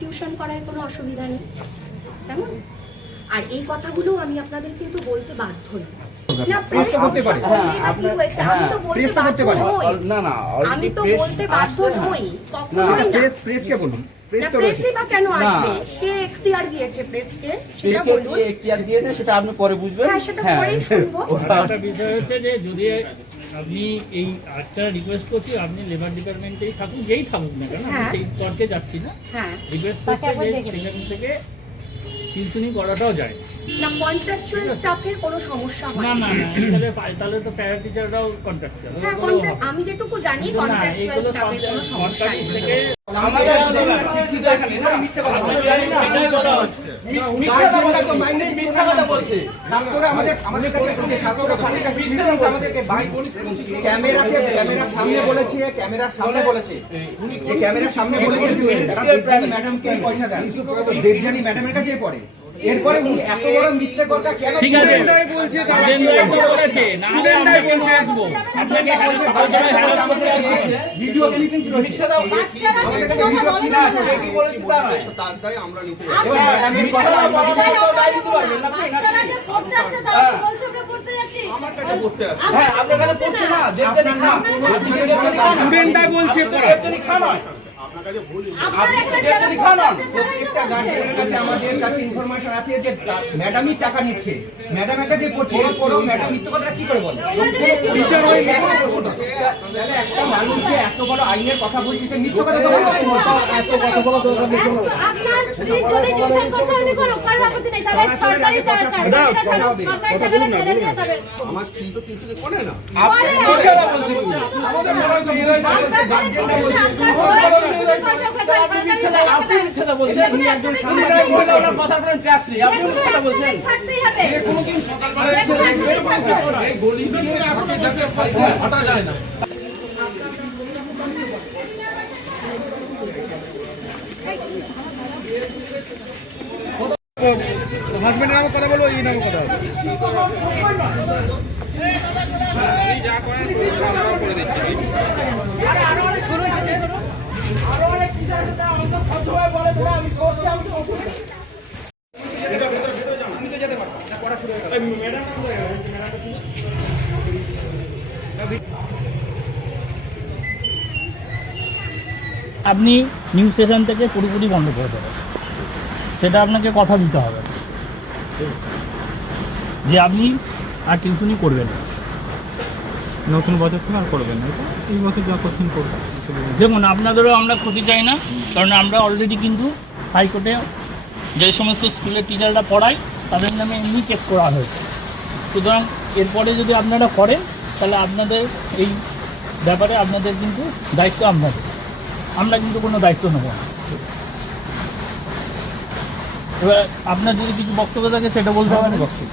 Tuition করায় কোনো অসুবিধা নেই। কেমন? আর এই কথাগুলো আমি আপনাদের কিন্তু বলতে বাধ্য নই। না প্রেস করতে পারে। হ্যাঁ, কি হয়েছে? আমি তো বলতে বাধ্য পারে। নই। না না আমি তো বলতে বাধ্য নই। কখনোই না। প্রেস প্রেস না তো প্রেসই বা কেন আসবে? কে এখতিয়ার দিয়েছে প্রেসকে সেটা বলুন। এখতিয়ার দিয়েছে সেটা আপনি পরে বুঝবেন। হ্যাঁ সেটা পরেই শুনব। বিষয় হচ্ছে যে যদি আপনি এই একটা রিকোয়েস্ট করছি আপনি লেবার ডিপার্টমেন্টেই থাকুন যেই থাকুন না কেন আমি হ্যাঁ। সেই তর্কে যাচ্ছি না। রিকোয়েস্ট করছি যে সেখান থেকে টিউশনি করাটাও যায়। না কন্ট্রাকচুয়াল স্টাফের কোনো সমস্যা হয় না না না তাহলে তাহলে তো প্যারা টিচাররাও কন্ট্রাকচুয়াল হ্যাঁ আমি যেটুকু জানি কন্ট্রাকচুয়াল স্টাফের কোনো সমস্যা নেই। সামনে বলেছে ক্যামেরার সামনে বলেছে ক্যামেরার সামনে বলেছে ম্যাডাম ম্যাডামকে পয়সা দেন দেবজানি ম্যাডামের কাছে পড়ে এরপরে উনি এত বড় মিথ্যে কথা কেন ঠিক আছে তো বলেছে না হলে আমরা বলতে আসব আপনাকে এখানে সকাল সকাল হ্যারাস করতে ভিডিও ক্লিপিং রয়েছে দাও কাছে ভিডিও আছে কি বলেছে তার দায় আমরা নিতে এবার ম্যাডামের কথা মিথ্যা বলা মানে তো দায় দিতে পারবেন না বাচ্চারা যে পড়তে আসছে তারা কি বলছে আমরা পড়তে যাচ্ছি আমার কাছে পড়তে আসে হ্যাঁ আপনি এখানে পড়ছে না দেবদানি না স্টুডেন্টরা বলছে দেবদানি খা নয় আমাদের কাছে ইনফরমেশন আছে যে ম্যাডামই টাকা নিচ্ছে। ম্যাডামের কাছে ম্যাডাম মিথ্যে কথাটা কি করে বলে? একটা মানুষ যে এত বড় আইনের কথা বলছে সে মিথ্যে কথা তো এত কথা বলা দরকার নেই আমার স্ত্রী তো টিউশনে করে না। আপনি কথা বলছেন? আমাদের আপনি বলছেন ট্যাক্স নেই আপনি বলছেন হাজবেন্ডের নামে কথা বলব এই নামে কথা হবে আপনি নিউজ স্টেশন থেকে পুরোপুরি বন্ধ করে দেবেন সেটা আপনাকে কথা দিতে হবে যে আপনি আর টিউশনি করবেন না। নতুন বছর থেকে আর করবেন না। এই বছর যা করছেন করবেন দেখুন আপনাদেরও আমরা ক্ষতি চাই না কারণ আমরা অলরেডি কিন্তু হাইকোর্টে যে সমস্ত স্কুলের টিচাররা পড়ায় তাদের নামে এমনি চেক করা হয়েছে। সুতরাং এরপরে যদি আপনারা করেন তাহলে আপনাদের এই ব্যাপারে আপনাদের কিন্তু দায়িত্ব আপনাদের আমরা কিন্তু কোনো দায়িত্ব নেব না। এবার আপনার যদি কিছু বক্তব্য থাকে সেটা বলতে হবে। বক্তব্য